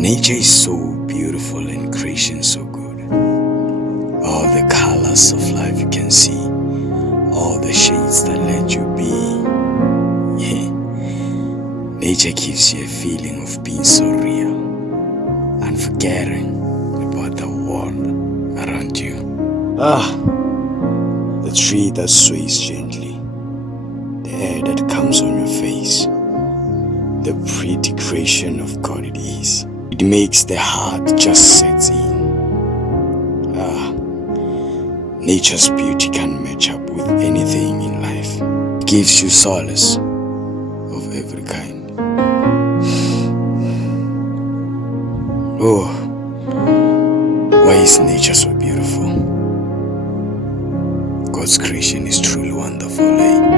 Nature is so beautiful and creation so good. All the colors of life you can see, all the shades that let you be. Yeah. Nature gives you a feeling of being so real and forgetting about the world around you. The tree that sways gently, the air that comes on your face, the pretty creation of God it is. It makes the heart just set in. Nature's beauty can't match up with anything in life. It gives you solace of every kind. Oh, why is nature so beautiful? God's creation is truly wonderful, eh?